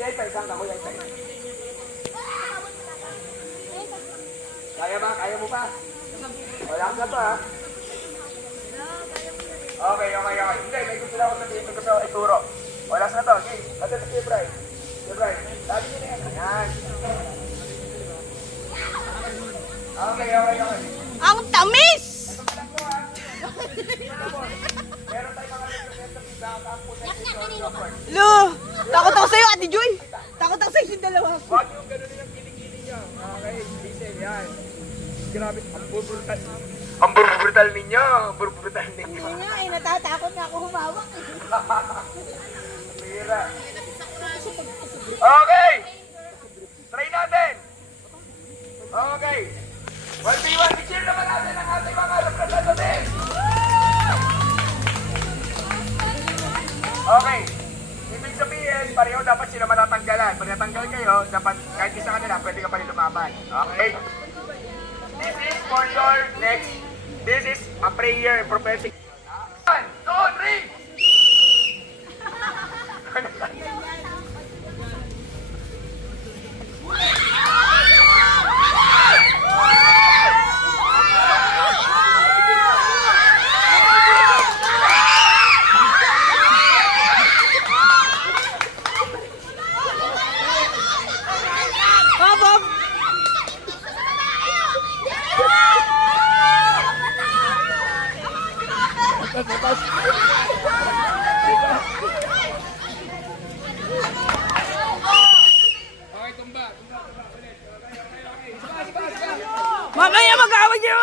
Yay pa, isang ako, yay pa. Kaya ba? Kaya mo pa? Wala ka pa, ha? Okay. Hindi, may gusto lang ako sabihin. May gusto ituro. Wala na to. Okay. Ate, sige, Brian. Sige, Brian. Sabi niyo na yan. Ayan. Okay. Ang tamis! Ito pa lang po, ha? Meron tayong mga representative na ang puso. Lo! Takot ako sa'yo, Ate Joy! Takot ako sa'yo yung dalawa. Huwag yung gano'n yung kiling-kiling niyo. Okay, listen, yan. Grabe, ang brutal. Ang brutal ninyo. Ang brutal ninyo. Hindi nga, natatakot na ako humawak. Pira. Okay! Try natin! Okay! 1v1, i-cheer naman natin ang ating mga representative! Okay. Ibig sabihin, pareho dapat sila matatanggalan. Pag natanggal kayo, dapat kahit isa kanila, pwede ka pa rin lumaban. Okay? This is for your next. This is a prayer, prophetic. 1, 2, 3! Okay, tumba. Mamaya mag-away niyo!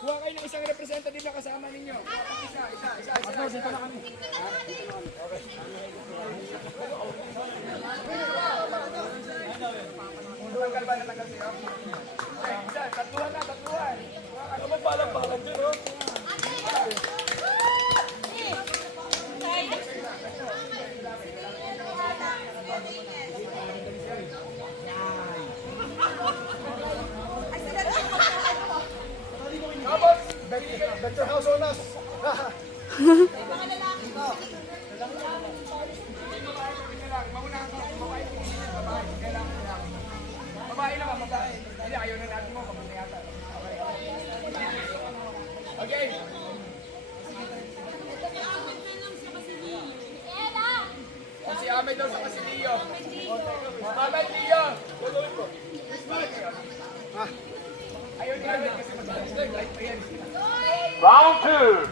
Kuha kayo ng isang representative na kasama ninyo. Isa. Dito na kami. Natanggal ba? Natanggal siya? Isa. Tatluhan na. Ano ba balang dyan, oh? That's your house on us. Babae naman, babae. Hindi, ayaw na natin mo. Kapag yata. Okay. Si Ahmed daw sa Kasilio. Ahmed, Leo. Ayaw ni Ahmed kasi matalas. Round 2.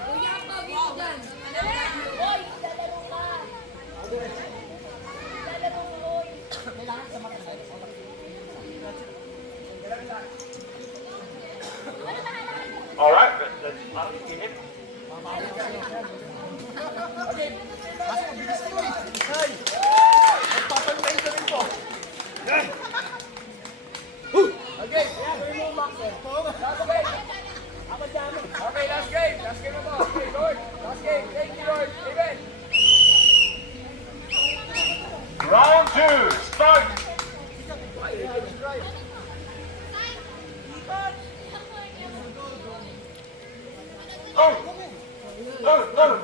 All right, that's init. Okay. Okay. Okay, last game. Last game na po. Okay, Lord. Last game. Thank you, Lord. Amen. Round 2. Start.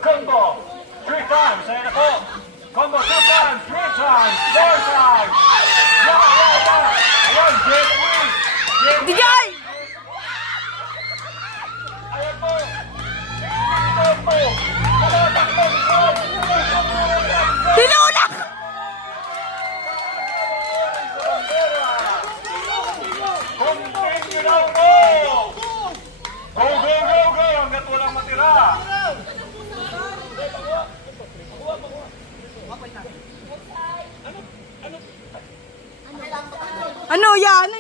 Combo. 3 times. Ayan ako. Combo 2 times. 3 times. 4 times. Yeah. Ayan, get free. Ate Joy! Ayan po. Ayan po. Tinulak! Continue now, go! Go! Hanggat walang matira. Ano yan?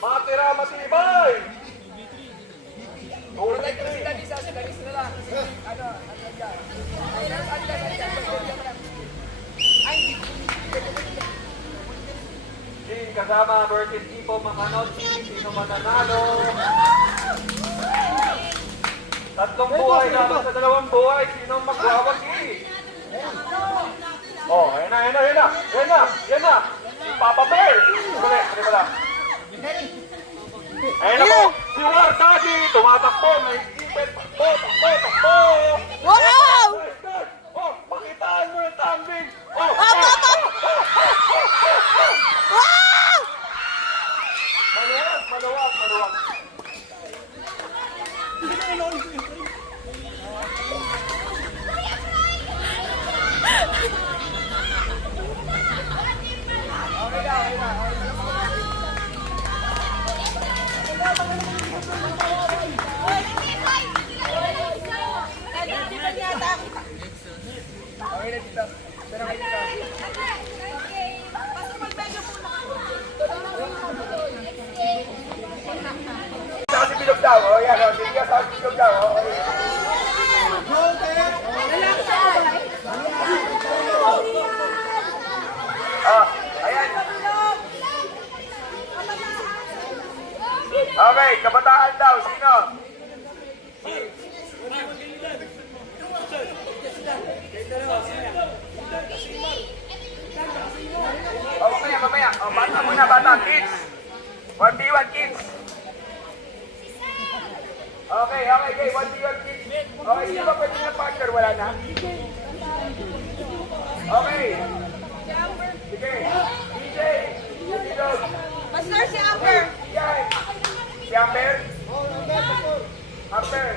Matira, matibay! Tulad ko sila, Lisa na lang. Kasama versus Ipo Makanotsi, sino mananalo? 3 buhay dapat sa 2 buhay, sino magwawagi? Oh, ayan na. Papa Bear! Dali pala. Ayan ako, si Wartadi, tumatakbo, may ipin, takbo. Wow! Oh, kayo na dito. Pero kayo dito. Sa si Bilog daw. O yan, o. Sige, sa si Bilog daw. O, ayan. Okay, kabataan daw. Sino? O, mamaya. O, bata muna, bata. Kids. 1v1 kids. Okay. 1v1 kids. Okay, sino ba pwede na partner? Wala na? Okay. Sige. DJ. Bilog. Master si Amber. Yan. Si Amber? Amber.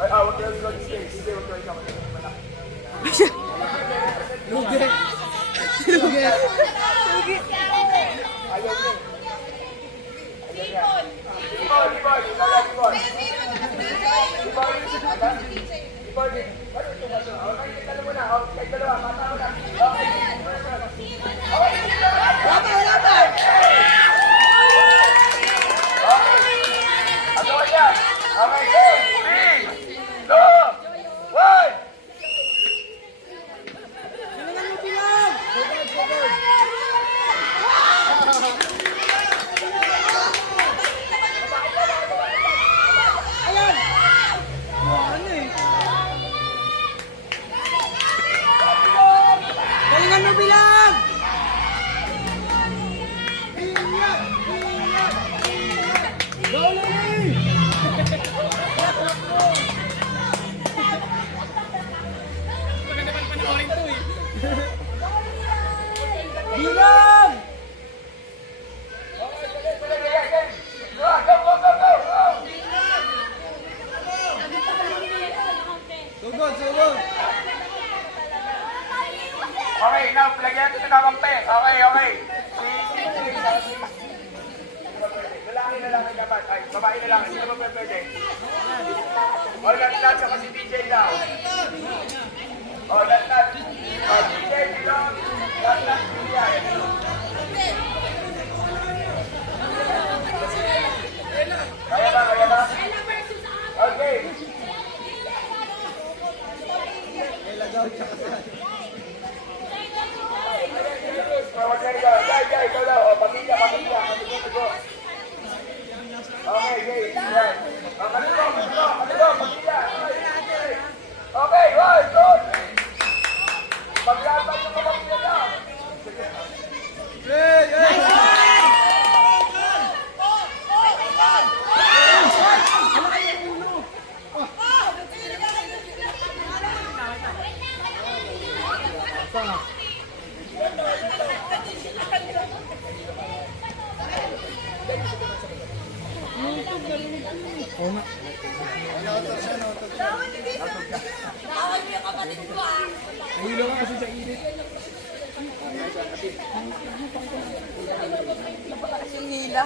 Ay, huwag kayo ikaw di space. Hindi, huwag kayo ikaw. Ayaw niyo. Libon. Ikaw yan, Libon. Libon. Ano ito? Okay, kayo muna. Kayo dalawa. Mata mo na. Okay. Agawan yan. Okay, go. 3, 2, 1. Galingan mo bilang! Bilang! Sugod! Okay, now, lagyan natin ng kampe. Okay. Lalaki dapat. Ay, babae na lang. Sino ba pwede? O, lahat sa kasi DJ daw. O, lahat. O, DJ, Bilog. Lahat, Julian. Kaya ba? Okay. Jai, ikaw daw. O, pamilya. Tugo. Okay, yan. Kaligo, pamilya. Okay, 1, 2. Paglaban yung pamilya na. Hilo ka kasi sa init. Yung hila.